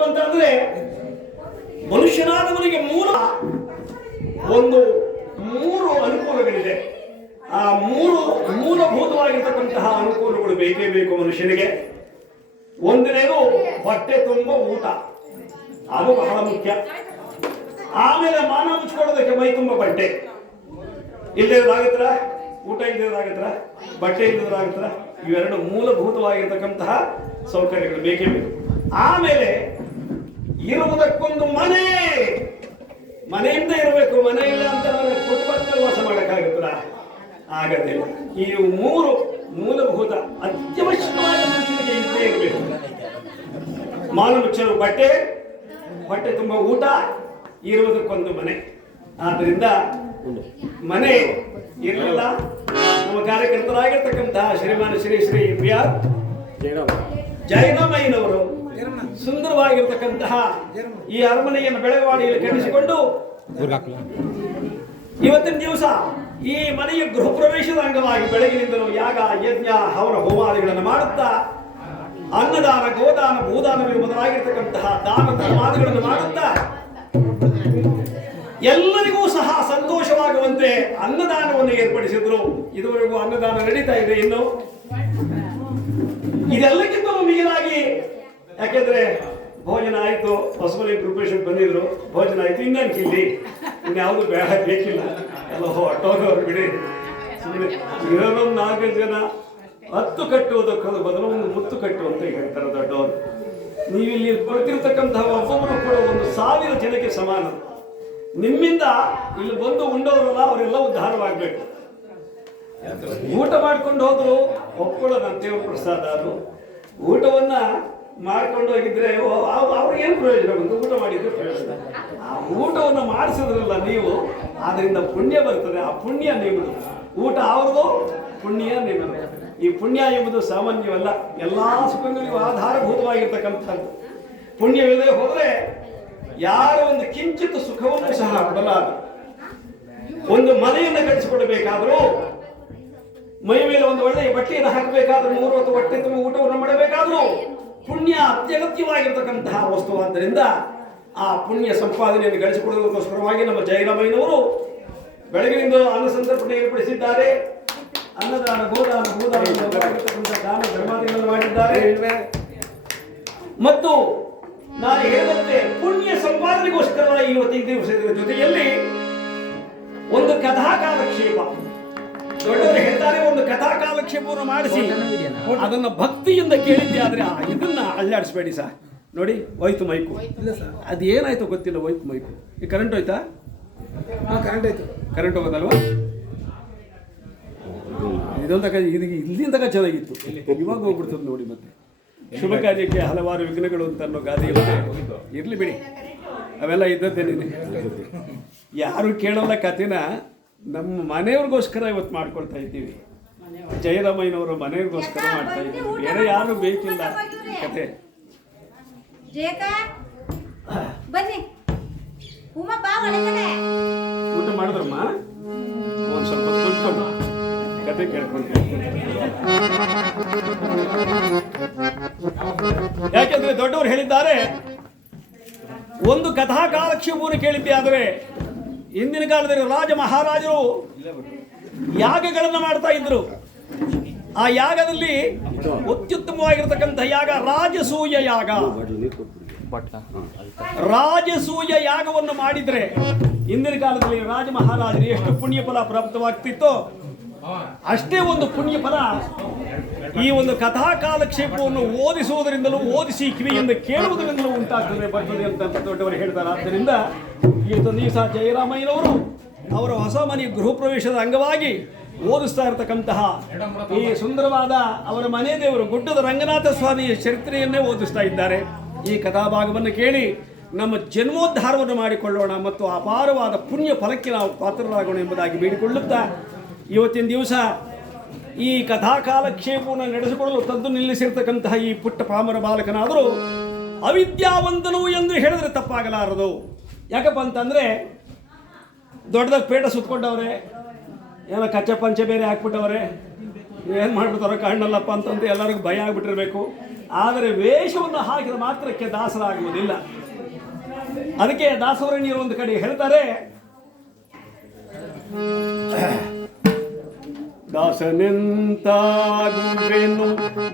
ಯಾಕಪ್ಪ ಅಂತಂದ್ರೆ ಮನುಷ್ಯನಾದವನಿಗೆ ಮೂಲ ಒಂದು ಮೂರು ಅನುಕೂಲಗಳಿದೆ. ಆ ಮೂರು ಮೂಲಭೂತವಾಗಿರ್ತಕ್ಕಂತಹ ಅನುಕೂಲಗಳು ಬೇಕೇ ಬೇಕು ಮನುಷ್ಯನಿಗೆ. ಒಂದನೇದು ಹೊಟ್ಟೆ ತುಂಬ ಊಟ. ಅದು ಬಹಳ ಮುಖ್ಯ. ಆಮೇಲೆ ಮಾನ ಮುಚ್ಕೊಳ್ಳೋದಕ್ಕೆ ಮೈ ತುಂಬ ಬಟ್ಟೆ. ಇಲ್ಲದಾಗತ್ರ ಊಟ ಇಲ್ಲದಾಗತ್ರ ಬಟ್ಟೆ ಇಲ್ಲದಾಗತ್ರ ಇವೆರಡು ಮೂಲಭೂತವಾಗಿರ್ತಕ್ಕಂತಹ ಸೌಕರ್ಯಗಳು ಬೇಕೇ ಬೇಕು. ಆಮೇಲೆ ಇರುವುದಕ್ಕೊಂದು ಮನೆ. ಮನೆಯಿಂದ ಇರಬೇಕು ಮನೆ ಇಲ್ಲ ಅಂತ ಕುಟುಂಬದಲ್ಲಿ ವಾಸ ಮಾಡಕ್ಕಾಗುತ್ತಲ್ಲ ಆಗದಿಲ್ಲ. ಈ ಮೂರು ಮೂಲಭೂತ ಅತ್ಯವಶ್ಯಕವಾದ ಮನುಷ್ಯನಿಗೆ ಇದ್ದೇ ಇರಬೇಕು. ಮಾಲು ಮುಚ್ಚಲು ಬಟ್ಟೆ ಬಟ್ಟೆ ತುಂಬ ಊಟ ಇರುವುದಕ್ಕೊಂದು ಮನೆ. ಆದ್ದರಿಂದ ಮನೆ ಇರಲಿಲ್ಲ. ನಮ್ಮ ಕಾರ್ಯಕರ್ತರಾಗಿರ್ತಕ್ಕಂತಹ ಶ್ರೀಮಾನ್ ಶ್ರೀ ಶ್ರೀ ಜೈನಮಯ್ಯನವರು ಸುಂದರವಾಗಿರ್ತಕ್ಕಂತಹ ಈ ಅರಮನೆಯನ್ನು ಬೆಳಗವಾಡಿಯಲ್ಲಿ ಕಟ್ಟಿಸಿಕೊಂಡು ಇವತ್ತಿನ ದಿವಸ ಈ ಮನೆಯ ಗೃಹ ಪ್ರವೇಶದ ಅಂಗವಾಗಿ ಬೆಳಗಿನಿಂದಲೂ ಯಾಗ ಯಜ್ಞ ಅವರ ಹೋಮಾದಿಗಳನ್ನು ಮಾಡುತ್ತಾ ಅನ್ನದಾನ ಗೋದಾನ ಭೂದಾನ ಮೊದಲಾಗಿರ್ತಕ್ಕಂತಹ ದಾನ ಧರ್ಮಾದಿಗಳನ್ನು ಮಾಡುತ್ತಾ ಎಲ್ಲರಿಗೂ ಸಹ ಸಂತೋಷವಾಗುವಂತೆ ಅನ್ನದಾನವನ್ನು ಏರ್ಪಡಿಸಿದ್ರು. ಇದುವರೆಗೂ ಅನ್ನದಾನ ನಡೀತಾ ಇದೆ ಇನ್ನು. ಇದೆಲ್ಲಕ್ಕಿಂತ ಮಿಗಿಲಾಗಿ ಯಾಕೆಂದ್ರೆ ಭೋಜನ ಆಯ್ತು ಹೊಸಮನೆ ಗ್ರೂಪೇಶನ್ ಬಂದಿದ್ರು. ಭೋಜನ ಆಯ್ತು ಇನ್ನೇನು ಇಲ್ಲಿ ಇನ್ಯಾವುದು ಬೇಡ ಬೇಕಿಲ್ಲ. ಎಲ್ಲ ಹೊಟ್ಟೋಗವ್ರು ಬಿಡಿ ಸುಮ್ಮನೆ ಇರೋದೊಂದು ನಾಲ್ಕು ಜನ ಹತ್ತು ಕಟ್ಟುವುದಕ್ಕೊಂದು ಬದಲು ಒಂದು ಮುತ್ತು ಕಟ್ಟು ಅಂತ ಹೇಳ್ತಾರೆ ದೊಡ್ಡವರು. ನೀವು ಇಲ್ಲಿ ಬರ್ತಿರ್ತಕ್ಕಂತಹ ಒಬ್ಬೊಬ್ಬರು ಕೂಡ ಒಂದು ಸಾವಿರ ಜನಕ್ಕೆ ಸಮಾನ. ನಿಮ್ಮಿಂದ ಇಲ್ಲಿ ಬಂದು ಉಂಡವರಲ್ಲ ಅವರೆಲ್ಲ ಉದ್ಧಾರವಾಗಬೇಕು. ಊಟ ಮಾಡ್ಕೊಂಡು ಹೋದ್ರು ಒಪ್ಕೊಳ್ಳೋದು ದೇವ್ರ ಪ್ರಸಾದ ಅದು. ಊಟವನ್ನ ಮಾಡ್ಕೊಂಡು ಹೋಗಿದ್ರೆ, ಓ- ಅವ್- ಅವ್ರಿಗೆ ಏನು ಪ್ರಯೋಜನ ಬಂತು? ಊಟ ಮಾಡಿದ್ರು ಪ್ರಯೋಜನ. ಆ ಊಟವನ್ನು ಮಾಡಿಸಿದ್ರಲ್ಲ ನೀವು ಅದರಿಂದ ಪುಣ್ಯ ಬರ್ತದೆ. ಆ ಪುಣ್ಯ ನಿಮ್ಮದು ಊಟ ಅವ್ರದ್ದು, ಪುಣ್ಯ ನಿಮ್ಮದು ಈ ಪುಣ್ಯ ಎಂಬುದು ಸಾಮಾನ್ಯವಲ್ಲ. ಎಲ್ಲಾ ಸುಖಗಳಿಗೂ ಆಧಾರಭೂತವಾಗಿರ್ತಕ್ಕಂಥದ್ದು. ಪುಣ್ಯವಿಲ್ಲದೆ ಹೋದರೆ ಯಾರ ಒಂದು ಕಿಂಚಿತ್ ಸುಖವನ್ನು ಸಹ ಕೊಡಲಾರದು. ಒಂದು ಮನೆಯನ್ನು ಕಟ್ಟಿಸಿಕೊಡಬೇಕಾದರೂ, ಮೈ ಮೇಲೆ ಒಂದು ಒಳ್ಳೆಯ ಬಟ್ಟೆಯನ್ನು ಹಾಕಬೇಕಾದ್ರೂ, ಮೂರು ಹೊತ್ತು ಬಟ್ಟೆ ತುಂಬ ಊಟವನ್ನು ಮಾಡಬೇಕಾದ್ರೂ ಪುಣ್ಯ ಅತ್ಯಗತ್ಯವಾಗಿರ್ತಕ್ಕಂತಹ ವಸ್ತುವಾದ್ದರಿಂದ ಆ ಪುಣ್ಯ ಸಂಪಾದನೆಯನ್ನು ಗಳಿಸಿಕೊಡುವುದಕ್ಕೋಸ್ಕರವಾಗಿ ನಮ್ಮ ಜಯರಾಮಯ್ಯನವರು ಬೆಳಗಿನಿಂದ ಅನ್ನ ಸಂತರ್ಪಣೆ ಏರ್ಪಡಿಸಿದ್ದಾರೆ ಅನ್ನದಾನ, ಗೋದಾನ ಮೊದಲಾಗಿರ್ತಕ್ಕಂಥ ದಾನ, ಧರ್ಮಾದಿಗಳನ್ನು ಮಾಡಿದ್ದಾರೆ. ಮತ್ತು ನಾನು ಹೇಳಿದಂತೆ ಪುಣ್ಯ ಸಂಪಾದನೆಗೋಸ್ಕರ ಇವತ್ತಿನ ದಿವಸದ ಜೊತೆಯಲ್ಲಿ ಒಂದು ಕಥಾ ಕಾಲಕ್ಷೇಪ ದೊಡ್ಡವರು ಹೇಳ್ತಾರೆ ಒಂದು ಕಥಾ ಕಾಲಕ್ಷೇಪವನ್ನು ಮಾಡಿಸಿ ಅದನ್ನ ಭಕ್ತಿಯಿಂದ ಕೇಳಿದ್ದೆ ಆದ್ರೆ ಆ ಇದನ್ನ ಅಳ್ಳಾಡಿಸ್ಬೇಡಿ ಸರ್. ನೋಡಿ ಹೋಯ್ತು ಮೈಕು. ಅದು ಏನಾಯ್ತು ಗೊತ್ತಿಲ್ಲ ಹೋಯ್ತು ಮೈಕು. ಈ ಕರೆಂಟ್ ಹೋಯ್ತಾ? ಹಾಂ ಕರೆಂಟ್ ಆಯ್ತು ಕರೆಂಟ್ ಹೋಗೋದಲ್ವಾ? ಇದೊಂದು ತಕ ಇದು ಇಲ್ಲಿಂದ ಚೆನ್ನಾಗಿತ್ತು. ಇವಾಗ ಹೋಗ್ಬಿಡ್ತದೆ ನೋಡಿ ಮತ್ತೆ. ಶುಭ ಕಾರ್ಯಕ್ಕೆ ಹಲವಾರು ವಿಘ್ನಗಳು ಅಂತ ಅನ್ನೋ ಗಾದೆ ಇರಲಿ ಇರ್ಲಿ ಬಿಡಿ. ಅವೆಲ್ಲ ಇದ್ದದ್ದೇನೆ ಯಾರು ಕೇಳಲ್ಲ ಕಥೆನ ನಮ್ಮ ಮನೆಯವ್ರಿಗೋಸ್ಕರ ಇವತ್ತು ಮಾಡ್ಕೊಳ್ತಾ ಇದ್ದೀವಿ. ಜಯರಾಮಯ್ಯನವರು ಮನೆಯವ್ರಿಗೋಸ್ಕರ ಮಾಡ್ತಾ ಇದ್ದೀವಿ. ಬೇರೆ ಯಾರು ಬೇಕಿಲ್ಲ. ಕತೆ. ಊಟ ಮಾಡಿದ್ರಮ್ಮ? ಒಂದು ಸ್ವಲ್ಪ ಕುತ್ಕೊಂಡು ಕತೆ ಕೇಳ್ಕೊಂಡು ಯಾಕೆಂದ್ರೆ ದೊಡ್ಡವರು ಹೇಳಿದ್ದಾರೆ ಒಂದು ಕಥಾ ಕಾಲಕ್ಷೇಪವನ್ನು ಕೇಳಿದ್ದೆ ಆದರೆ ಇಂದಿನ ಕಾಲದಲ್ಲಿ ರಾಜ ಮಹಾರಾಜರು ಯಾಗಗಳನ್ನು ಮಾಡ್ತಾ ಇದ್ರು. ಆ ಯಾಗದಲ್ಲಿ ಅತ್ಯುತ್ತಮವಾಗಿರತಕ್ಕಂಥ ಯಾಗ ರಾಜಸೂಯ ಯಾಗ. ರಾಜಸೂಯ ಯಾಗವನ್ನು ಮಾಡಿದ್ರೆ ಇಂದಿನ ಕಾಲದಲ್ಲಿ ರಾಜ ಮಹಾರಾಜರು ಎಷ್ಟು ಪುಣ್ಯ ಫಲ ಪ್ರಾಪ್ತವಾಗ್ತಿತ್ತೋ ಅಷ್ಟೇ ಒಂದು ಪುಣ್ಯ ಫಲ. ಈ ಒಂದು ಕಥಾ ಕಾಲಕ್ಷೇಪವನ್ನು ಓದಿಸುವುದರಿಂದಲೂ, ಓದಿಸಿ ಕಿವಿಯಿಂದ ಕೇಳುವುದರಿಂದಲೂ ಉಂಟಾಗ್ತದೆ, ಬರ್ತದೆ ಅಂತ ದೊಡ್ಡವರು ಹೇಳ್ತಾರೆ. ಆದ್ದರಿಂದ ಈ ಸಹ ಜಯರಾಮಯ್ಯನವರು ಅವರ ಹೊಸ ಮನೆ ಗೃಹ ಪ್ರವೇಶದ ಅಂಗವಾಗಿ ಓದಿಸ್ತಾ ಇರತಕ್ಕಂತಹ ಈ ಸುಂದರವಾದ ಅವರ ಮನೆ ದೇವರು ಗುಡ್ಡದ ರಂಗನಾಥ ಸ್ವಾಮಿಯ ಚರಿತ್ರೆಯನ್ನೇ ಓದಿಸ್ತಾ ಇದ್ದಾರೆ. ಈ ಕಥಾಭಾಗವನ್ನು ಕೇಳಿ ನಮ್ಮ ಜನ್ಮೋದ್ಧಾರವನ್ನು ಮಾಡಿಕೊಳ್ಳೋಣ ಮತ್ತು ಅಪಾರವಾದ ಪುಣ್ಯ ಫಲಕ್ಕೆ ನಾವು ಪಾತ್ರರಾಗೋಣ ಎಂಬುದಾಗಿ ಬೇಡಿಕೊಳ್ಳುತ್ತಾ ಇವತ್ತಿನ ದಿವಸ ಈ ಕಥಾ ಕಾಲಕ್ಷೇಪವನ್ನು ನಡೆಸಿಕೊಳ್ಳಲು ತದ್ದು ನಿಲ್ಲಿಸಿರ್ತಕ್ಕಂತಹ ಈ ಪುಟ್ಟ ಪಾಮರ ಬಾಲಕನಾದರೂ ಅವಿದ್ಯಾವಂತನು ಎಂದು ಹೇಳಿದ್ರೆ ತಪ್ಪಾಗಲಾರದು. ಯಾಕಪ್ಪ ಅಂತಂದರೆ ದೊಡ್ಡದಾಗ ಪೇಟ ಸುತ್ಕೊಂಡವ್ರೆ, ಏನೋ ಕಚ್ಚೆ ಪಂಚೆ ಬೇರೆ ಹಾಕ್ಬಿಟ್ಟವ್ರೆ, ಏನು ಮಾಡ್ಬಿಡ್ತಾರೋ ಕಣ್ಣಲ್ಲಪ್ಪ ಅಂತಂದು ಎಲ್ಲರಿಗೂ ಭಯ ಆಗಿಬಿಟ್ಟಿರಬೇಕು. ಆದರೆ ವೇಷವನ್ನು ಹಾಕಿದ ಮಾತ್ರಕ್ಕೆ ದಾಸರಾಗುವುದಿಲ್ಲ. ಅದಕ್ಕೆ ದಾಸವರಣ್ಯರು ಒಂದು ಕಡೆ ಹೇಳ್ತಾರೆ ದಾಸನೆಂತಾಗುವೆನು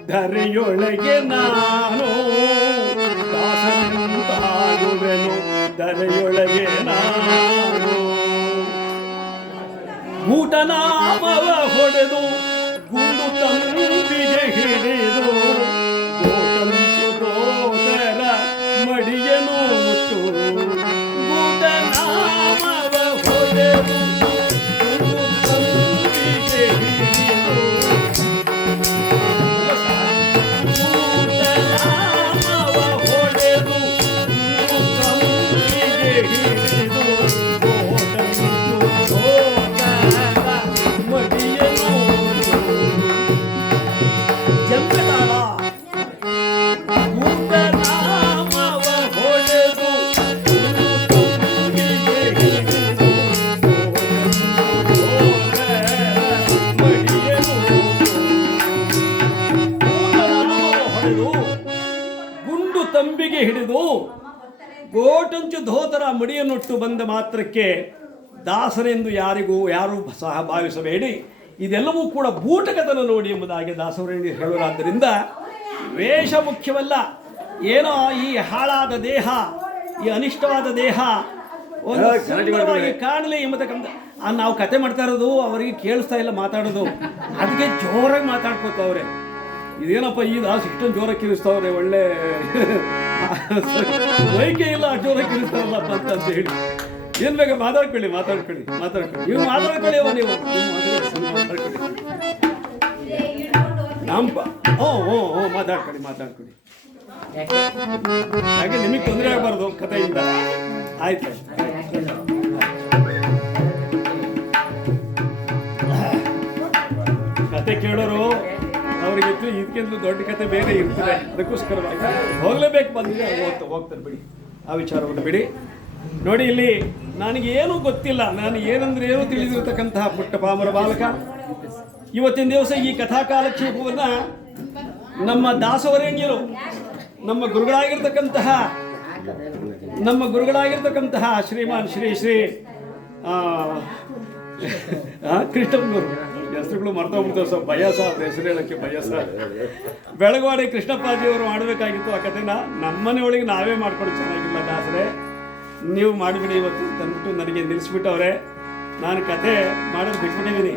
ಧರೆಯೊಳಗೆ ನಾನು. ದಾಸನೆಂತಾಗುವೆನು ಧರೆಯೊಳಗೆ ನಾನು. ಊಟನಾಮವ ಹೊಡೆದು ಗುಂಡು ತಂಬಿಗೆ ಹಿಡಿದು. ಮಡಿಯನ್ನುಟ್ಟು ಬಂದ ಮಾತ್ರಕ್ಕೆ ದಾಸರೆಂದು ಯಾರಿಗೂ ಯಾರೂ ಸಹ ಭಾವಿಸಬೇಡಿ. ಇದೆಲ್ಲವೂ ಕೂಡ ಬೂಟಕತನ ನೋಡಿ ಎಂಬುದಾಗಿ ದಾಸವರೇಣಿ ಹೇಳುವುದಾದ್ದರಿಂದ ವೇಷ ಮುಖ್ಯವಲ್ಲ. ಏನೋ ಈ ಹಾಳಾದ ದೇಹ ಈ ಅನಿಷ್ಟವಾದ ದೇಹ ಒಂದು ಸುಂದರವಾಗಿ ಕಾಣಲಿ ಎಂಬತಕ್ಕಂಥ ನಾವು ಕತೆ ಮಾಡ್ತಾ ಇರೋದು ಅವರಿಗೆ ಕೇಳಿಸ್ತಾ ಇಲ್ಲ ಮಾತಾಡೋದು. ಅದಕ್ಕೆ ಜೋರಾಗಿ ಮಾತಾಡ್ಕೋತಾವ್ರೆ ಇದೇನಪ್ಪ ಈ ದಾಸ ಇಷ್ಟೊಂದು ಜೋರಾಗಿ ಕಿರಿಸ್ತಾವ್ರೆ ಒಳ್ಳೆ ವೈಕೆ ಇಲ್ಲ ಜೋರ ಕಿರಿಸ್ತಾರಲ್ಲಪ್ಪ ಅಂತ ಹೇಳಿ. ಏನ್ ಬೇಕು ಮಾತಾಡ್ಕೊಳ್ಳಿ ಮಾತಾಡ್ಕೊಳ್ಳಿ ಮಾತಾಡ್ಕೊಳ್ಳಿ. ನೀವು ಮಾತಾಡ್ಕೊಳ್ಳಿ ಅವ ನೀವು. ಮಾತಾಡ್ಕೊಳ್ಳಿ, ನಮ್ಮ ಹ್ಞೂ ಹ್ಞೂ ಹ್ಞೂ ಮಾತಾಡ್ಕೊಳ್ಳಿ ಮಾತಾಡ್ಕೊಳ್ಳಿ. ಯಾಕೆ ನಿಮಗೆ ತೊಂದರೆ ಆಗಬಾರ್ದು ಕಥೆಯಿಂದ? ಆಯ್ತು. ಕತೆ ಕೇಳೋರು ಅವ್ರಿಗೆ ಇದಕ್ಕಿಂತ ದೊಡ್ಡ ಕತೆ ಬೇರೆ ಇರ್ತದೆ. ಅದಕ್ಕೋಸ್ಕರವಾಗಿ ಹೋಗ್ಲೇಬೇಕು ಬಂದಿದೆ ಹೋಗ್ತಾ ಹೋಗ್ತಾರೆ ಬಿಡಿ. ಆ ವಿಚಾರವನ್ನು ಬಿಡಿ. ನೋಡಿ ಇಲ್ಲಿ ನನಗೆ ಏನೂ ಗೊತ್ತಿಲ್ಲ. ನಾನು ಏನಂದ್ರೆ ಏನು ತಿಳಿದಿರತಕ್ಕಂತಹ ಪುಟ್ಟ ಪಾಮರ ಬಾಲಕ. ಇವತ್ತಿನ ದಿವಸ ಈ ಕಥಾ ನಮ್ಮ ದಾಸವರೇಣ್ಯರು ನಮ್ಮ ಗುರುಗಳಾಗಿರ್ತಕ್ಕಂತಹ ನಮ್ಮ ಗುರುಗಳಾಗಿರ್ತಕ್ಕಂತಹ ಶ್ರೀಮಾನ್ ಶ್ರೀ ಶ್ರೀ ಆ, ಕೃಷ್ಣಪ್ಪನವರು ಹೆಸರುಗಳು ಮರ್ತೋಗ್ಬಿಡ್ತಾವೆ ಸರ್. ಭಯ ಅವ್ರ ಹೆಸರು ಹೇಳಕ್ಕೆ ಭಯ ಸರ್. ಬೆಳಗವಾಡಿ ಕೃಷ್ಣಪ್ಪಾಜಿಯವರು ಮಾಡಬೇಕಾಗಿತ್ತು ಆ ಕಥೆನ. ನಮ್ಮನೆ ಒಳಗೆ ನಾವೇ ಮಾಡ್ಕೊಂಡು ಚೆನ್ನಾಗಿಲ್ಲ ದಾಸರೆ. ನೀವು ಮಾಡಿಬಿಡಿ ಇವತ್ತು ಅಂತ ಅಂದ್ಬಿಟ್ಟು ನನಗೆ ನಿಲ್ಲಿಸ್ಬಿಟ್ಟವ್ರೆ. ನಾನು ಕತೆ ಮಾಡೋದು ಬಿಟ್ಬಿಟ್ಟಿದ್ದೀನಿ.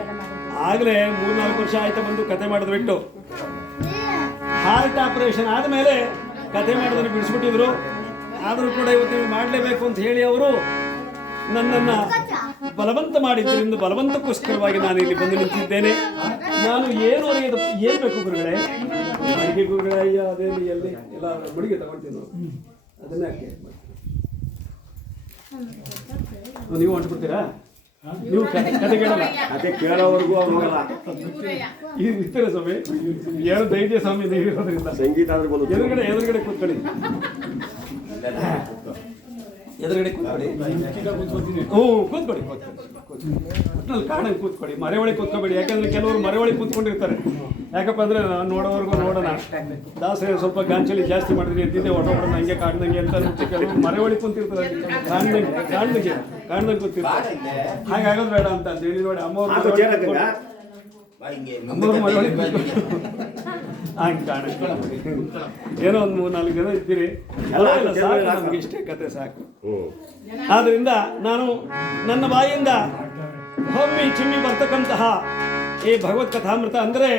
ಆಗಲೇ ಮೂರ್ನಾಲ್ಕು ವರ್ಷ ಆಯ್ತು ಬಂದು ಕತೆ ಮಾಡೋದು ಬಿಟ್ಟು. ಹಾರ್ಟ್ ಆಪರೇಷನ್ ಆದಮೇಲೆ ಕತೆ ಮಾಡೋದನ್ನು ಬಿಡಿಸ್ಬಿಟ್ಟಿದ್ರು. ಆದರೂ ಕೂಡ ಇವತ್ತು ನೀವು ಮಾಡಲೇಬೇಕು ಅಂತ ಹೇಳಿ ಅವರು ನನ್ನನ್ನು ಬಲವಂತ ಮಾಡಿದ್ದರಿಂದ ಬಲವಂತಕ್ಕೋಸ್ಕರವಾಗಿ ನಾನು ಇಲ್ಲಿ ಬಂದು ನಿಂತಿದ್ದೇನೆ. ನಾನು ಏನು ಅರಿಯದು ಏನು ಬೇಕು ಗುರುಗಳೇ? ಅಡಿಗೆ ಗುರುಗಳೇ ಅಯ್ಯ ಅದೇ ಎಲ್ಲಿ ಎಲ್ಲ ಗುಡಿಗೆ ತಗೊಳ್ತೀನಿ ನಾವು ಅದನ್ನೇ ಹಾಕಿ. ನೀವು ಹೊಂಟ್ಬಿಡ್ತೀರಾ ನೀವು ಕತೆ ಕೇಳಲ್ಲ? ಅದೇ ಕೇಳೋವರೆಗೂ ಅವ್ರಿಗಲ್ಲ ಇದು ಇರ್ತೀರ ಸ್ವಾಮಿ ಏನು ಧೈರ್ಯ ಸ್ವಾಮಿ ಧೈರ್ಯ ಇರೋದ್ರಿಂದ ಸಂಗೀತ ಆದ್ರೆ ಎದುರುಗಡೆ ಎದುರುಗಡೆ ಕೂತ್ಕೊಳ್ಳಿ. ಎದುರುಗಡೆ ಕೂತ್ಕೊಡಿ ಹ್ಞೂ ಕೂತ್ಕೊಡಿ ಒಟ್ಟಿನಲ್ಲಿ ಕೂತ್ಕೊಡಿ ಮರೆ ಮರೆವಳಿ ಕೂತ್ಕೊಬೇಡಿ. ಯಾಕಂದ್ರೆ ಕೆಲವರು ಮರೆವಳಿ ಕೂತ್ಕೊಂಡಿರ್ತಾರೆ. ಯಾಕಪ್ಪ ಅಂದ್ರೆ ನಾನು ನೋಡೋವರೆಗೂ ನೋಡೋಣ. ದಾಸರೇ ಸ್ವಲ್ಪ ಗಾಂಚಲಿ ಜಾಸ್ತಿ ಮಾಡಿದ್ರೆ ಎದ್ದಿದ್ದೆ ಹೊಟ್ಟೋಬಿಡೋಣ ಹಂಗೆ ಕಾಣ್ದಂಗೆ ಅಂತ ಅನ್ಸುತ್ತೆ. ಕೆಲವರು ಒಳಗೆ ಕುಂತಿರ್ತಾರೆ ಕಾಣ್ದಂಗೆ ಕಾಣ್ದಂಗೆ ಕಾಣ್ದಂಗೆ ಕೂತಿರ್ತಾರೆ ಆಗೋದು ಬೇಡ ಅಂತ ಅಂತ ಹೇಳಿ ನೋಡಿ ಅಮ್ಮವ್ರು ಹಂಗೆ ಏನೋ ಒಂದು ಮೂರ್ ನಾಲ್ಕು ಜನ ಇದ್ದೀರಿ. ಎಲ್ಲ ಸಾಕು ನಮ್ಗೆ. ಇಷ್ಟೇ ಕತೆ ಸಾಕು. ಆದ್ರಿಂದ ನಾನು ನನ್ನ ಬಾಯಿಂದ ಹೊಮ್ಮಿ ಚಿಮ್ಮಿ ಬರ್ತಕ್ಕಂತಹ ಈ ಭಗವತ್ ಕಥಾಮೃತ ಅಂದ್ರೆ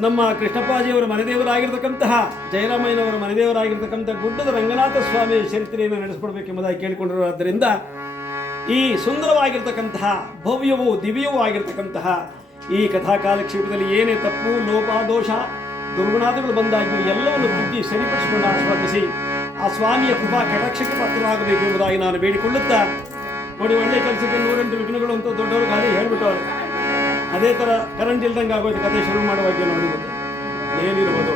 ನಮ್ಮ ಕೃಷ್ಣಪ್ಪಾಜಿಯವರ ಮನೆದೇವರಾಗಿರ್ತಕ್ಕಂತಹ ಜಯರಾಮಯ್ಯನವರ ಮನೆದೇವರಾಗಿರ್ತಕ್ಕಂಥ ಗುಡ್ಡದ ರಂಗನಾಥ ಸ್ವಾಮಿ ಚರಿತ್ರೆಯನ್ನು ನಡೆಸಿಕೊಡ್ಬೇಕೆಂಬುದಾಗಿ ಕೇಳಿಕೊಂಡಿರೋದ್ರಿಂದ ಈ ಸುಂದರವಾಗಿರ್ತಕ್ಕಂತಹ ಭವ್ಯವೂ ದಿವ್ಯವೂ ಆಗಿರ್ತಕ್ಕಂತಹ ಈ ಕಥಾಕಾಲಕ್ಷೇಪದಲ್ಲಿ ಏನೇ ತಪ್ಪು, ಲೋಪ, ದೋಷ, ದುರ್ಗುಣಾದಿಗಳು ಬಂದಾಗಿಯೂ ಎಲ್ಲವನ್ನು ತಿದ್ದಿ ಸರಿಪಡಿಸಿಕೊಂಡು ಆಸ್ವಾದಿಸಿ ಆ ಸ್ವಾಮಿಯ ಕೃಪಾ ಕಟಾಕ್ಷಕ್ಕೆ ಪಾತ್ರರಾಗಬೇಕು ಎಂಬುದಾಗಿ ನಾನು ಬೇಡಿಕೊಳ್ಳುತ್ತಾ ನೋಡಿ, ಒಳ್ಳೆ ಕೆಲಸಕ್ಕೆ ನೂರೆಂಟು ವಿಘ್ನಗಳು ಅಂತ ದೊಡ್ಡವರು ಖಾಲಿ ಹೇಳ್ಬಿಟ್ಟವ್ರು. ಅದೇ ಥರ ಕರೆಂಟ್ ಇಲ್ದಂಗೆ ಆಗೋಯ್ತು ಕತೆ ಶುರು ಮಾಡುವಾಗ ನೋಡಿ ಏನಿರ್ಬೋದು?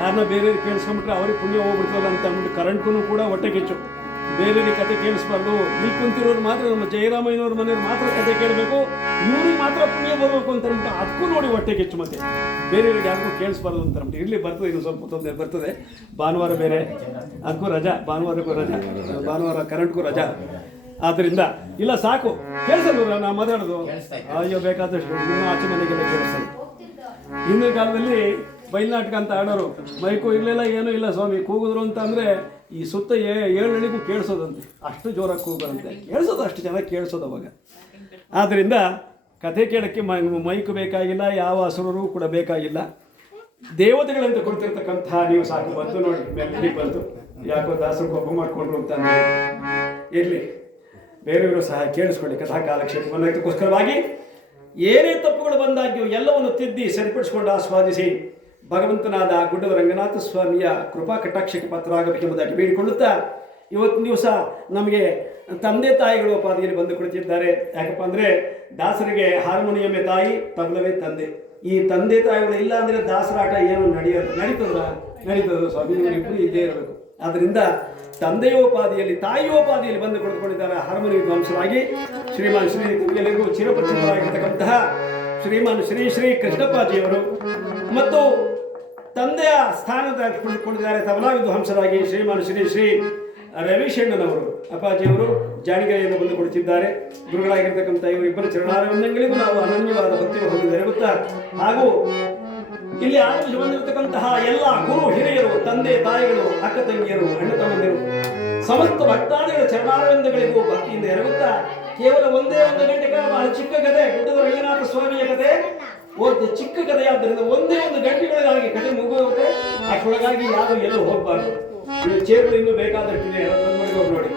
ಯಾರನ್ನ ಬೇರೆ ಕೇಳಿಸ್ಕೊಂಡ್ಬಿಟ್ರೆ ಅವ್ರಿಗೆ ಪುಣ್ಯ ಹೋಗ್ಬಿಡ್ತಲ್ಲ ಅಂತ ಅಂದ್ಬಿಟ್ಟು ಕರೆಂಟ್ಗೂ ಕೂಡ ಹೊಟ್ಟೆ ಕಿಚ್ಚು. ಬೇರೆ ಕತೆ ಕೇಳಿಸ್ಬಾರ್ದು. ಇಲ್ಲಿ ಕುಂತಿರೋರು ಮಾತ್ರ, ನಮ್ಮ ಜಯರಾಮಯ್ಯನವ್ರ ಮನೆಯವ್ರು ಮಾತ್ರ ಕತೆ ಕೇಳಬೇಕು. ಇವ್ರಿಗೆ ಮಾತ್ರ ಪುಣ್ಯ ಬರಬೇಕು ಅಂತ ಅಂದ್ಬಿಟ್ಟು ಅದಕ್ಕೂ ನೋಡಿ ಹೊಟ್ಟೆ ಕೆಚ್ಚು ಮತ್ತೆ. ಬೇರೆಯವ್ರಿಗೆ ಯಾರಿಗೂ ಕೇಳಿಸ್ಬಾರ್ದು ಅಂತ ಅಂದ್ಬಿಟ್ಟು. ಇರಲಿ, ಬರ್ತದೆ ಇನ್ನು ಸ್ವಲ್ಪ ತೊಂದರೆ ಬರ್ತದೆ. ಭಾನುವಾರ ಬೇರೆ. ಅದಕ್ಕೂ ರಜಾ, ಭಾನುವಾರಕ್ಕೂ ರಜಾ. ಭಾನುವಾರ ಕರೆಂಟ್ಗೂ ರಜಾ. ಆದ್ದರಿಂದ, ಇಲ್ಲ, ಸಾಕು. ಕೇಳಿಸಲ್ವ ನಾ ಮಾತಾಡೋದು? ಅಯ್ಯೋ, ಬೇಕಾದಷ್ಟು ನಿಮ್ಮ ಆಚೆ ಮನೆಗೆಲ್ಲ ಕೇಳಿಸ್ತದೆ ಹಿಂದಿನ ಕಾಲದಲ್ಲಿ ಬಯಲಾಟಕ ಅಂತ ಆಡೋರು. ಮೈಕು ಇರಲಿಲ್ಲ, ಏನೂ ಇಲ್ಲ ಸ್ವಾಮಿ. ಕೂಗಿದ್ರು ಅಂತ ಅಂದರೆ ಈ ಸುತ್ತ ಏ- ಏಳು ಹಳ್ಳಿಗೂ ಕೇಳಿಸೋದಂತೆ. ಅಷ್ಟು ಜೋರಾಗಿ ಕೂಗಂತೆ ಕೇಳಿಸೋದು ಅಷ್ಟು ಜನ ಕೇಳಿಸೋದು ಅವಾಗ. ಆದ್ದರಿಂದ ಕಥೆ ಕೇಳೋಕ್ಕೆ ಮೈಕು ಬೇಕಾಗಿಲ್ಲ, ಯಾವ ಹಸುರರು ಕೂಡ ಬೇಕಾಗಿಲ್ಲ. ದೇವತೆಗಳಂತ ಕೊಡ್ತಿರ್ತಕ್ಕಂತಹ ನೀವು ಸಾಕು. ಬಂತು ನೋಡಿ ಮೆಲ್ಲಿ ಬಂತು ಯಾಕೋ ದಾಸರು ಕೋಪ ಮಾಡಿಕೊಂಡ್ರು ಅಂತ ಇರಲಿ. ಬೇರೆಯವರು ಸಹ ಕೇಳಿಸ್ಕೊಳ್ಳಿ ಕಥಾ ಕಾಲಕ್ಷೇಪವನ್ನು. ಇದಕ್ಕೋಸ್ಕರವಾಗಿ ಏನೇ ತಪ್ಪುಗಳು ಬಂದಾಗ್ಯೂ ಎಲ್ಲವನ್ನು ತಿದ್ದಿ ಸರಿಪಡಿಸ್ಕೊಂಡು ಆಸ್ವಾದಿಸಿ. ಭಗವಂತನಾದ ಗುಡ್ಡವ ರಂಗನಾಥ ಸ್ವಾಮಿಯ ಕೃಪಾ ಕಟಾಕ್ಷಕ್ಕೆ ಪಾತ್ರರಾಗಬೇಕೆಂಬುದಾಗಿ ಬೇಡಿಕೊಳ್ಳುತ್ತಾ ಇವತ್ತಿನ ದಿವಸ ನಮಗೆ ತಂದೆ ತಾಯಿಗಳು ಪಾದಿಯಲ್ಲಿ ಬಂದು ಕುಳಿತಿದ್ದಾರೆ. ಯಾಕಪ್ಪ ಅಂದರೆ ದಾಸರಿಗೆ ಹಾರ್ಮೋನಿಯಮೇ ತಾಯಿ ತಬಲವೇ ತಂದೆ. ಈ ತಂದೆ ತಾಯಿಗಳು ಇಲ್ಲ ಅಂದರೆ ದಾಸರಾಟ ಏನು ನಡೆಯೋದು ನಡೀತದ? ನಡೀತದ ಸ್ವಾಮಿ? ಇವರಿಬ್ಬರು ಇದ್ದೇ ಇರಬೇಕು. ಆದ್ದರಿಂದ ತಂದೆಯೋಪಾದಿಯಲ್ಲಿ ತಾಯಿಯೋಪಾದಿಯಲ್ಲಿ ಬಂದು ಕುಳಿತುಕೊಂಡಿದ್ದಾರೆ ಹಾರ್ಮೋನಿ ವಿದ್ವಾಂಸರಾಗಿ ಶ್ರೀಮಾನ್ ಶ್ರೀ ಎಲ್ಲರಿಗೂ ಚಿರಪರಿಚಿತರಾಗಿರ್ತಕ್ಕಂತಹ ಶ್ರೀಮಾನ್ ಶ್ರೀ ಶ್ರೀ ಕೃಷ್ಣಪ್ಪಾಜಿಯವರು. ಮತ್ತು ತಂದೆಯ ಸ್ಥಾನದ ಕುಳಿತುಕೊಂಡಿದ್ದಾರೆ. ತಬಲಾ ವಿದ್ವಾಂಸರಾಗಿ ಶ್ರೀಮಾನ್ ಶ್ರೀ ಶ್ರೀ ರವಿಶಣ್ಣನವರು. ಅಪ್ಪಾಜಿಯವರು ಜಾಣಿಗೆಯನ್ನು ಬಂದು ಕೊಡುತ್ತಿದ್ದಾರೆ ಗುರುಗಳಾಗಿರ್ತಕ್ಕಂಥ ಇವರಿಬ್ಬರು ಚರಣಾರಂಭಗಳಿಗೂ ನಾವು ಅನನ್ಯವಾದ ಭಕ್ತಿ ಹೊಂದಿದ್ದಾರೆ ಗೊತ್ತಾ? ಹಾಗೂ ಇಲ್ಲಿ ಆಗಮಿಸಿ ಬಂದಿರತಕ್ಕಂತಹ ಎಲ್ಲ ಗುರು ಹಿರಿಯರು, ತಂದೆ ತಾಯಿಗಳು, ಅಕ್ಕ ತಂಗಿಯರು, ಅಣ್ಣ ತಮ್ಮಂದಿರು, ಸಮಸ್ತ ಭಕ್ತಾದಿಗಳ ಚರಣಾರವಿಂದಗಳಿಗೂ ಭಕ್ತಿಯಿಂದ ಎರಗುತ್ತಾ, ಕೇವಲ ಒಂದೇ ಒಂದು ಗಂಟೆ ಕಾಲ ಚಿಕ್ಕ ಕಥೆ ಗುಡ್ಡದ ರಂಗನಾಥ ಸ್ವಾಮಿಯ ಕಥೆ ಒಂದು ಚಿಕ್ಕ ಕಥೆಯಾದ್ದರಿಂದ ಒಂದೇ ಒಂದು ಗಂಟೆಗಳಿಗಾಗಿ ಕಥೆ ಮುಗಿಯುತ್ತೆ. ಅಷ್ಟೊಳಗಾಗಿ ಯಾರು ಎಲ್ಲೂ ಹೋಗಬಾರ್ದು. ಚೇರ್ಗಳು ಇನ್ನೂ ಬೇಕಾದಷ್ಟಿದೆ ಮಾಡಿದವ್ರು ನೋಡಿ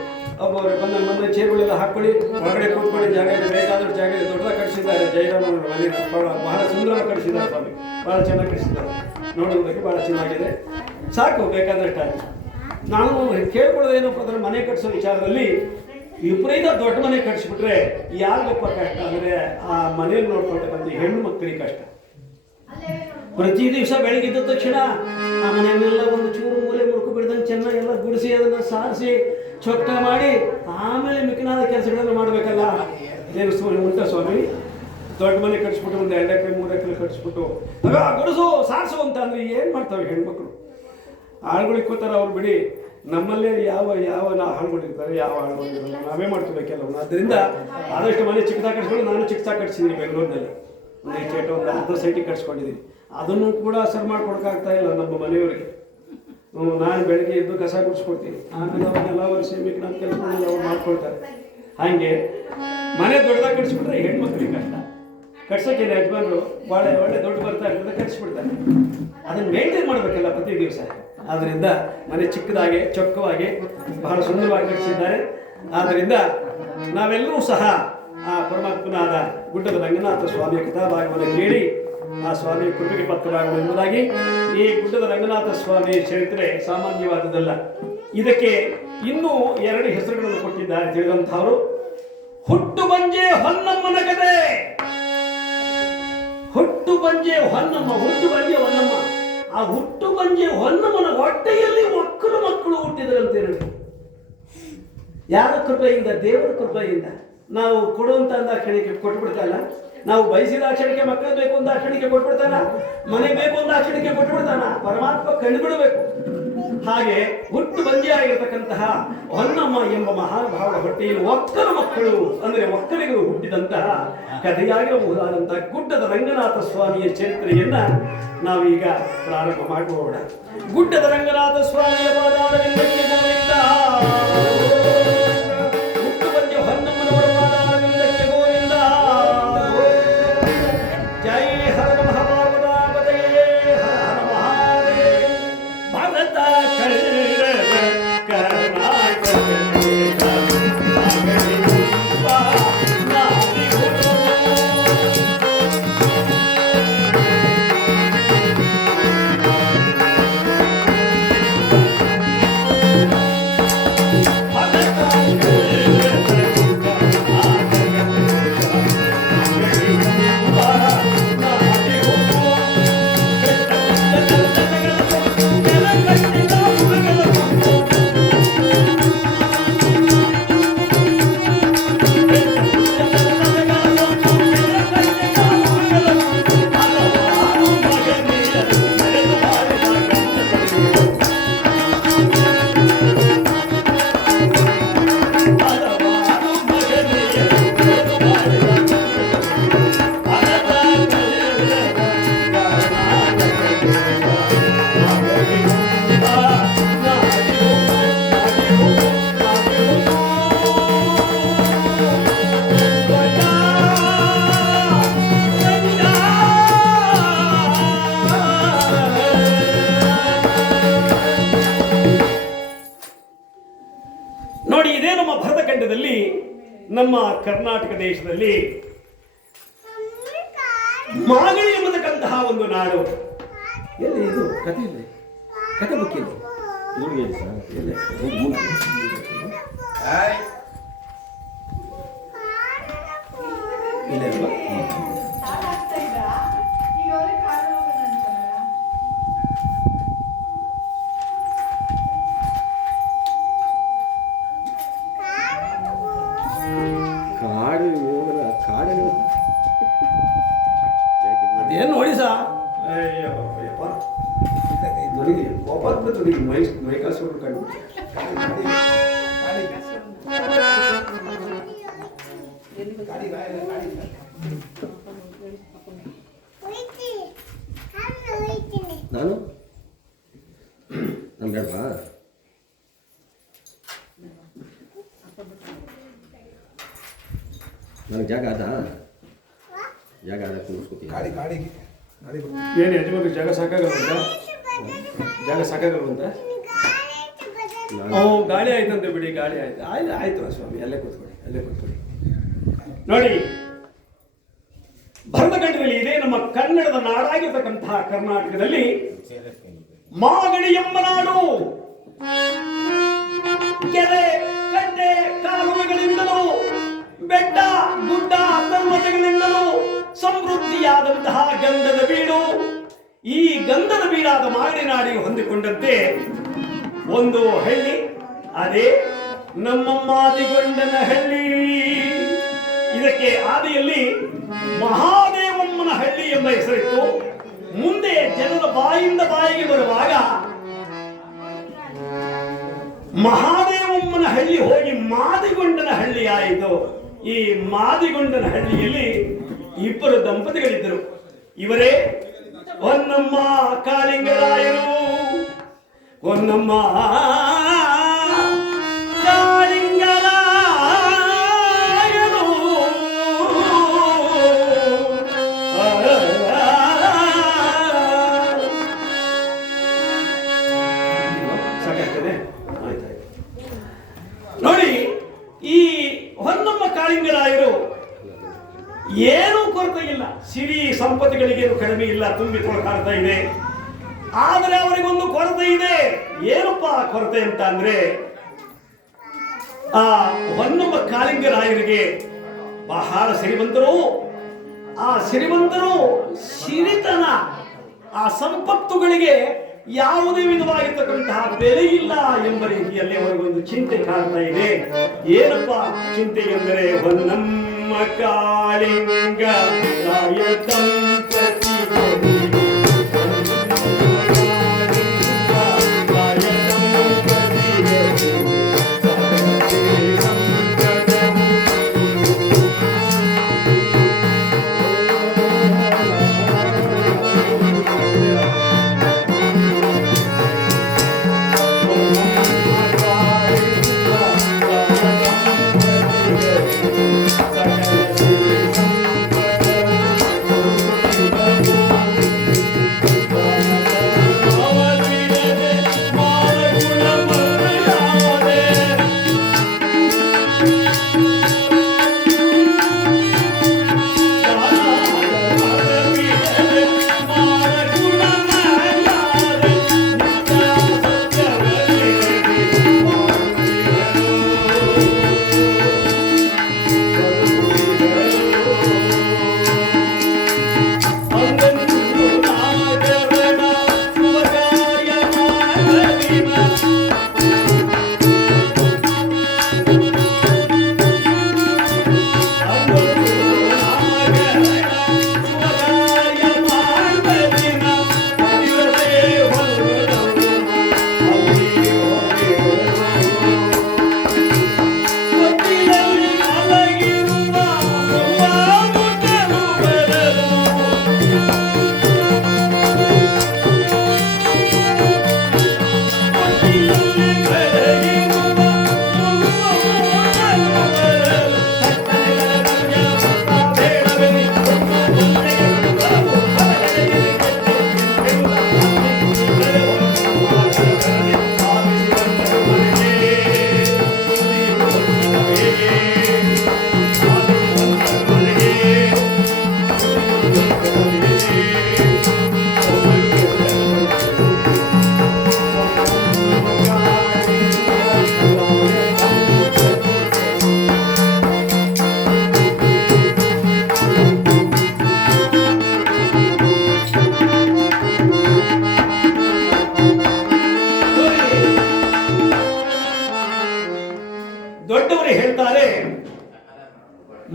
ಒಬ್ಬರು ಬಂದ ನಮ್ಮ ಚೇರ್ಗಳೆಲ್ಲ ಹಾಕೊಳ್ಳಿ ಹೊರಗಡೆ ಕೂತ್ಕೊಳ್ಳಿ. ಜಾಗ ಇದೆ ಬೇಕಾದಷ್ಟು ಜಾಗ ಇದೆ ದೊಡ್ಡ ಕಟ್ಟಿಸಿದ್ದಾರೆ ಜಯರಾಮನ ಮನೆ ಬಹಳ ಬಹಳ ಸುಂದರವಾಗಿ ಕಟ್ಟಿಸಿದ್ದಾರೆ ಸ್ವಾಮಿ. ಬಹಳ ಚೆನ್ನಾಗಿ ಕಟ್ಟಿಸಿದ್ದಾರೆ ನೋಡೋದಕ್ಕೆ ಬಹಳ ಚೆನ್ನಾಗಿದೆ. ಸಾಕು, ಬೇಕಾದಷ್ಟು ನಾನು ಕೇಳ್ಕೊಳ್ಳೋದೇನಪ್ಪ ಅಂದ್ರೆ ಮನೆ ಕಟ್ಟಿಸೋ ವಿಚಾರದಲ್ಲಿ ವಿಪರೀತ ದೊಡ್ಡ ಮನೆ ಕಟ್ಟಿಸ್ಬಿಟ್ರೆ ಯಾರಿಗಪ್ಪ ಕಷ್ಟ? ಅಂದರೆ ಆ ಮನೇಲಿ ನೋಡ್ಕೊಳ್ತಕ್ಕಂಥ ಹೆಣ್ಣು ಮಕ್ಕಳಿಗೆ ಕಷ್ಟ. ಪ್ರತಿ ದಿವಸ ಬೆಳಗ್ಗೆದ್ದ ತಕ್ಷಣ ಆ ಮನೆಯನ್ನೆಲ್ಲ ಒಂದು ಚೂರು ಮೂಲೆ ಮುರುಕು ಬಿಡ್ದಂಗೆ ಚೆನ್ನಾಗಿ ಎಲ್ಲ ಗುಡಿಸಿ ಅದನ್ನು ಸಾರಿಸಿ ಚೊಕ್ಕ ಮಾಡಿ ಆಮೇಲೆ ಮಿಕ್ಕಿನಾದ ಕೆಲಸಗಳನ್ನು ಮಾಡಬೇಕಲ್ಲ? ದೇವಸ್ಥಾನ ಸ್ವಾಮಿ, ಉಂಟ ಸ್ವಾಮಿ? ದೊಡ್ಡ ಮನೆ ಕಟ್ಸ್ಬಿಟ್ಟು ಒಂದು ಎರಡು ಎಕರೆ, ಮೂರು ಎಕರೆ ಕಟ್ಸ್ಬಿಟ್ಟು ಗುಡಿಸು, ಸಾರಿಸು ಅಂತ ಅಂದ್ರೆ ಏನು ಮಾಡ್ತಾವೆ ಹೆಣ್ಮಕ್ಳು ಆಳುಗಳಿಗೆ ಕೂತಾರ ಅವ್ರು ಬಿಡಿ. ನಮ್ಮಲ್ಲೇ ಯಾವ ಯಾವ ನಾ ಹಾಳುಗಳಿರ್ತಾರೆ ಯಾವ ಹಾಳುಗಳಿರಲ್ಲ ನಾವೇ ಮಾಡ್ಕೋಬೇಕೆಲ್ಲ ಆದ್ದರಿಂದ ಆದಷ್ಟು ಮನೆ ಚಿಕ್ಕದಾಗಿ ಕಟ್ಸ್ಕೊಂಡು ನಾನು ಚಿಕ್ಕದಾಗಿ ಕಟ್ಸಿದ್ದೀನಿ ಬೆಂಗಳೂರಿನಲ್ಲಿ. ಒಂದು ಎಸ್ಟೇಟ್ ಒಂದು ಹತ್ತು ಸೈಟಿಗೆ ಕಟ್ಸ್ಕೊಂಡಿದ್ದೀನಿ ಅದನ್ನು ಕೂಡ ಸರ್ ಮಾಡ್ಕೊಡಕ್ಕಾಗ್ತಾ ಇಲ್ಲ ನಮ್ಮ ಮನೆಯವರಿಗೆ. ನಾನು ಬೆಳಗ್ಗೆ ಎದ್ದು ಕಸ ಗುಡಿಸ್ಕೊಡ್ತೀನಿ. ಆಮೇಲೆ ಅವ್ರನ್ನೆಲ್ಲ ಎಲ್ಲವರೆಗೆ ನಮ್ಮ ಕೆಲಸ ಅವ್ರು ಮಾಡ್ಕೊಳ್ತಾರೆ. ಹಾಗೆ ಮನೆ ದೊಡ್ಡದಾಗಿ ಕಟ್ಸ್ಬಿಟ್ರೆ ಹೆಣ್ಮಕ್ಳಿಗೆ ಕಷ್ಟ. ಕಟ್ಸೋಕೆ ಯಜಮಾನರು ಒಳ್ಳೆ ಒಳ್ಳೆ ದೊಡ್ಡ ಬರ್ತಾ ಇರ್ತದೆ ಕಟ್ಸ್ಬಿಡ್ತಾರೆ. ಅದನ್ನು ಮೇಂಟೈನ್ ಮಾಡಬೇಕಲ್ಲ ಪ್ರತಿ ದಿವಸ. ಆದ್ದರಿಂದ ಮನೆ ಚಿಕ್ಕದಾಗೆ, ಚೊಕ್ಕವಾಗಿ ಬಹಳ ಸುಂದರವಾಗಿ ಕಟ್ಟಿಸಿದ್ದಾರೆ. ಆದ್ದರಿಂದ ನಾವೆಲ್ಲರೂ ಸಹ ಆ ಪರಮಾತ್ಮನಾದ ಗುಡ್ಡದ ರಂಗನಾಥ ಸ್ವಾಮಿಯ ಕಥಾಭಾಗವನ್ನು ಕೇಳಿ ಆ ಸ್ವಾಮಿ ಕೃಪೆಗೆ ಪಾತ್ರರಾಗುವ ಎಂಬುದಾಗಿ ಈ ಗುಡ್ಡದ ರಂಗನಾಥ ಸ್ವಾಮಿ ಚರಿತ್ರೆ ಸಾಮಾನ್ಯವಾದದ್ದಲ್ಲ. ಇದಕ್ಕೆ ಇನ್ನೂ ಎರಡು ಹೆಸರುಗಳನ್ನು ಕೊಟ್ಟಿದ್ದಾರೆ ತಿಳಿದಂಥವರು. ಹುಟ್ಟು ಬಂಜೆ ಹೊನ್ನಮ್ಮನ ಕತೆ. ಹುಟ್ಟು ಬಂಜೆ ಹೊನ್ನಮ್ಮ, ಹುಟ್ಟು ಬಂಜೆ ಹೊನ್ನಮ್ಮ. ಆ ಹುಟ್ಟು ಬಂಜೆ ಹೊನ್ನಮನ ಹೊಟ್ಟೆಯಲ್ಲಿ ಮಕ್ಕಳು ಮಕ್ಕಳು ಹುಟ್ಟಿದ್ರಂತ ಹೇಳಿ ಯಾರ ಕೃಪೆಯಿಂದ? ದೇವರ ಕೃಪೆಯಿಂದ. ನಾವು ಕೊಡುವಂತ ಕ್ಷಣಕ್ಕೆ ಕೊಟ್ಬಿಡ್ತಲ್ಲ? ನಾವು ಬಯಸಿದ ಕ್ಷಣಕ್ಕೆ ಮಕ್ಕಳು ಬೇಕು ಅಂತ ಕ್ಷಣಕ್ಕೆ ಕೊಟ್ಬಿಡ್ತಾನ? ಮನೆ ಬೇಕು ಅಂತ ಕ್ಷಣಕ್ಕೆ ಕೊಟ್ಬಿಡ್ತಾನ? ಪರಮಾತ್ಮ ಕಂಡುಬಿಡಬೇಕು ಹಾಗೆ ಹುಟ್ಟು ಬಂದಿಯಾಗಿರ್ತಕ್ಕಂತಹ ಹೊನ್ನಮ್ಮ ಎಂಬ ಮಹಾನುಭಾವ ಹೊಟ್ಟೆಯಲ್ಲಿ ಒಕ್ಕಲ ಮಕ್ಕಳು, ಅಂದರೆ ಒಕ್ಕಲಿಗರು ಹುಟ್ಟಿದಂತಹ ಕಥೆಯಾಗಿರಬಹುದಾದಂತಹ ಗುಡ್ಡದ ರಂಗನಾಥ ಸ್ವಾಮಿಯ ಚರಿತ್ರೆಯನ್ನ ನಾವೀಗ ಪ್ರಾರಂಭ ಮಾಡೋಣ ಗುಡ್ಡದ ರಂಗನಾಥ ಸ್ವಾಮಿಯ ಪಾದಾರವಿಂದಕ್ಕೆ ಗೋವಿಂದ ದೇಶದಲ್ಲಿ ಮಾಗಡಿ ಎಂಬತಕ್ಕಂತಹ ಒಂದು ನಾಡು. ಎಲ್ಲಿ ಇದು? ಕಥೆ ಇದೆ ಕಥೆ ಬುಕ್ ಇದೆ ಎಲ್ಲಿ? ಇಲ್ಲ ಕೋಪ ಬಂತು ನನಗೆ ಮೈ ಮೈ ಕಾಸು ಕಂಡು ನಾನು? ನಮ್ಮ ಬೇಡವಾ ನನಗೆ ಜಾಗ ಅದ ಜಾಗ ಅದ ಕೂರಿಸ್ಕೊತೀನಿ ಗಾಡಿ ಗಾಡಿಗೆ. ಗಾಡಿ ಬರ್ತದೆ. ಏನು ಯಜಮಾನ ಜಾಗ ಸಾಕಾಗಲ್ವಂತ ಜಾಗ ಸಾಕಾಗಲ್ವಂತ ಓ ಗಾಳಿ ಆಯ್ತಂತೆ ಬಿಡಿ ಗಾಳಿ ಆಯ್ತು. ಆಯ್ತು ಆಯ್ತು ಸ್ವಾಮಿ ಅಲ್ಲೇ ಕೂತ್ಕೊಳ್ಳಿ ಅಲ್ಲೇ ಕೂತ್ಕೊಳ್ಳಿ. ನೋಡಿ ಭರತಖಂಡದಲ್ಲಿ ಇದೆ ನಮ್ಮ ಕನ್ನಡದ ನಾಡಾಗಿರ್ತಕ್ಕಂತಹ ಕರ್ನಾಟಕದಲ್ಲಿ ಮಾಗಡಿ ಎಂಬ ನಾಡು ಕೆರೆ ಕಟ್ಟೆ ಕಾಲುವೆಗಳಿಂದಲೂ ಬೆಟ್ಟ ಗುಡ್ಡ ಪರ್ವತಗಳಿಂದಲೂ ಸಮೃದ್ಧಿಯಾದಂತಹ ಗಂಧದ ಬೀಡು. ಈ ಗಂಧದ ಬೀಡಾದ ನಾಡಿಗೆ ಹೊಂದಿಕೊಂಡಂತೆ. ಒಂದು ಹಳ್ಳಿ, ಅದೇ ನಮ್ಮ ಮಾದಿಗೊಂಡನ ಹಳ್ಳಿ. ಇದಕ್ಕೆ ಆದಿಯಲ್ಲಿ ಮಹಾದೇವಮ್ಮನ ಹಳ್ಳಿ ಎಂಬ ಹೆಸರಿತ್ತು. ಮುಂದೆ ಜನರ ಬಾಯಿಂದ ಬಾಯಿಗೆ ಬರುವಾಗ ಮಹಾದೇವಮ್ಮನ ಹಳ್ಳಿ ಹೋಗಿ ಮಾದಿಗೊಂಡನ ಹಳ್ಳಿ ಆಯಿತು. ಈ ಮಾದಿಗೊಂಡನ ಹಳ್ಳಿಯಲ್ಲಿ ಇಬ್ಬರು ದಂಪತಿಗಳಿದ್ದರು. ಇವರೇ ಹೊನ್ನಮ್ಮ ಕಾಳಿಂಗರಾಯರು ಹೊನ್ನಮ್ಮ ಸಿರಿವಂತರು ಆ ಶ್ರೀಮಂತರು ಸಿರಿತನ, ಆ ಸಂಪತ್ತುಗಳಿಗೆ ಯಾವುದೇ ವಿಧವಾಗಿರ್ತಕ್ಕಂತಹ ಬೆಲೆ ಇಲ್ಲ ಎಂಬ ರೀತಿಯಲ್ಲಿ ಅವರಿಗೊಂದು ಚಿಂತೆ ಕಾಣ್ತಾ ಇದೆ. ಏನಪ್ಪ ಚಿಂತೆ ಎಂದರೆ, ಹೊನ್ನಮ್ಮ ಕಾಳಿಂಗ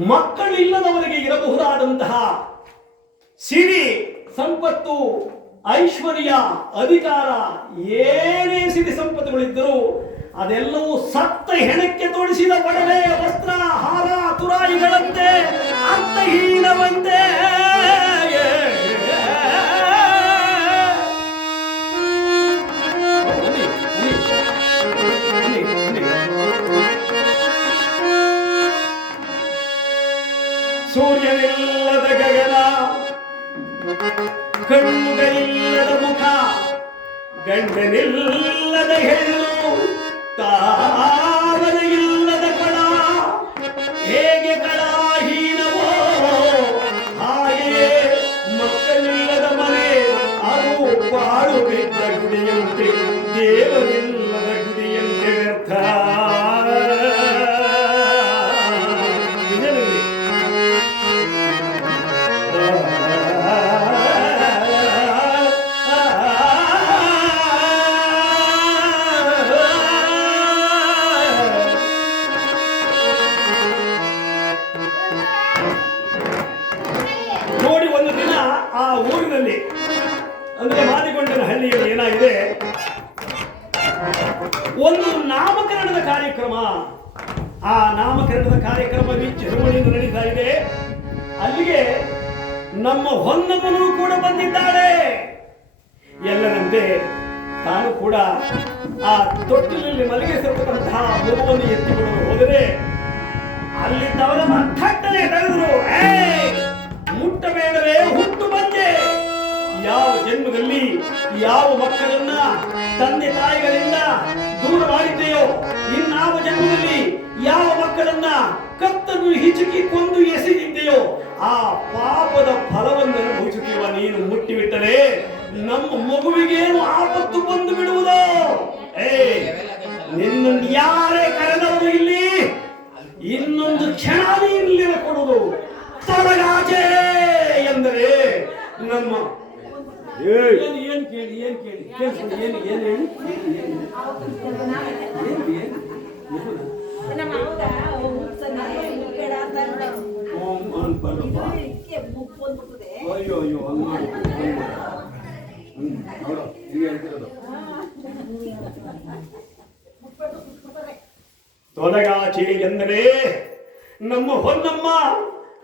ಮಕ್ಕಳಿಲ್ಲದವರಿಗೆ ಇರಬಹುದಾದಂತಹ ಸಿರಿ, ಸಂಪತ್ತು, ಐಶ್ವರ್ಯ, ಅಧಿಕಾರ, ಏನೇ ಸಿರಿ ಸಂಪತ್ತುಗಳಿದ್ದರೂ ಅದೆಲ್ಲವೂ ಸತ್ತ ಹೆಣಕ್ಕೆ ತೋಡಿಸಿದ ಒಡವೆ ವಸ್ತ್ರ, ಹಾರ, ತುರಾಯಿಗಳಂತೆ, ಅರ್ಥಹೀನವಂತೆ. ಸೂರ್ಯನಿಲ್ಲದ ಗಗನ. ಕಣ್ಣುಗಳಿಲ್ಲದ ಮುಖ, ಗಂಡನಿಲ್ಲದ ಹೆಣ್ಣು ತಾವರ ಇಲ್ಲದ ಕಣ ಹೇಗೆ ಕಣಾಹೀನವೋ ಹಾಗೆಯೇ ಮಕ್ಕಳಿಲ್ಲದ ಮನೆ, ಅದು ಬಾಳು ಬಿದ್ದ ಗುಡಿಯಂತೆ ದೇವರಿಲ್ಲದ ಆ ಊರಿನಲ್ಲಿ, ಅಂದ್ರೆ ಮಾದಿಗೊಂಡನ ಹಳ್ಳಿಯಲ್ಲಿ ಏನಾಗಿದೆ? ಒಂದು ನಾಮಕರಣದ ಕಾರ್ಯಕ್ರಮ. ಆ ನಾಮಕರಣದ ಕಾರ್ಯಕ್ರಮ ವಿಜೃಂಭಣೆಯಿಂದ ನಡೀತಾ ಇದೆ. ಅಲ್ಲಿಗೆ ನಮ್ಮ ಹೊನ್ನಮ್ಮನು ಕೂಡ ಬಂದಿದ್ದಾಳೆ. ಎಲ್ಲರಂತೆ ತಾನು ಕೂಡ ಆ ತೊಟ್ಟಿಲಲ್ಲಿ ಮಲಗಿಸಿರ್ತಕ್ಕಂತಹ ಮಗುವನ್ನು ಎತ್ತಿಕೊಂಡು ಹೋದರೆ ಅಲ್ಲಿದ್ದವರನ್ನ ಥಟ್ಟನೆ ತಡೆದರು ಏಯ್! ಮೇಲೆ ಹುಟ್ಟು ಬಂದೆ ಯಾವ ಜನ್ಮದಲ್ಲಿ ಯಾವ ಮಕ್ಕಳನ್ನ, ತಂದೆ ತಾಯಿಗಳಿಂದ ದೂರ ಮಾಡಿದ್ದೆಯೋ ಇನ್ನಾವ ಜನ್ಮದಲ್ಲಿ ಯಾವ ಮಕ್ಕಳನ್ನ ಕತ್ತನ್ನು ಹಿಚುಕಿ ಕೊಂದು ಎಸೆದಿದ್ದೆಯೋ, ಆ ಪಾಪದ ಫಲವನ್ನು ಅನುಭವಿಸುತ್ತಿರುವ ನೀನು ಮುಟ್ಟಿಬಿಟ್ಟರೆ ನಮ್ಮ ಮಗುವಿಗೇನು ಆಪತ್ತು ಬಂದು ಬಿಡುವುದೋ ಏ ನಿನ್ನನ್ನು ಯಾರೇ ಕರೆದವರು ನಮ್ಮ ಏನ್ ಏನ್ ಕೇಳಿ ಏನ್ ಕೇಳಿ ಕೇಳಿಸ್ಕೊಳ್ಳಿ ಏನು ಏನು ಹೇಳಿ ಏನು, ಏನು? ಓಂ ಅನ್ಬಲ್ಲಪ್ಪ. ಅಯ್ಯೋ ಅಯ್ಯೋ ಹಂಗ್ ಮಾಡಿ. ಹ್ಮ್, ನೋಡು, ಹೀಗೆ ಹೇಳ್ತಿರೋದು. ತೊಲಗಾಚೆ ಎಂದರೆ ನಮ್ಮ ಹೊನ್ನಮ್ಮ